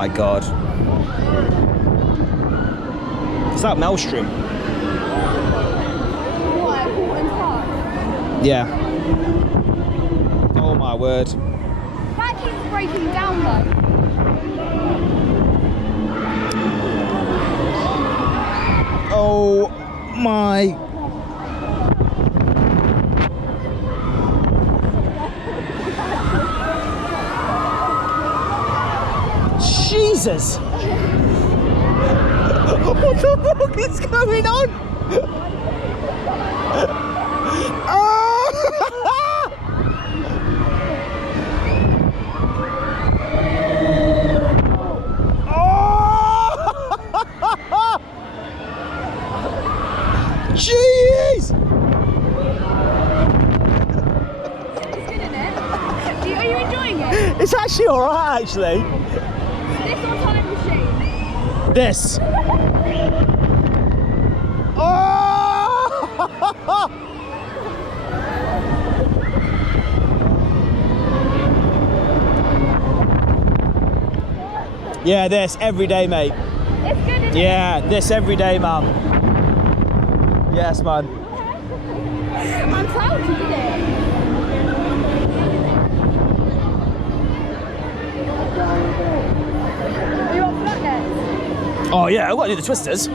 my God. It's that maelstrom. Yeah. Oh my word. That keeps breaking down though. Oh my. Jesus. What the fuck is going on? Jeez! It's good, isn't it? Are you enjoying it? It's actually alright, actually. This or time machine? This. Oh! Yeah, this every day, mate. It's good, isn't Yeah, this every day, man. Yes, man. it? I'm proud you did it. Are you up for that next? Oh yeah, I've got to do the twisters.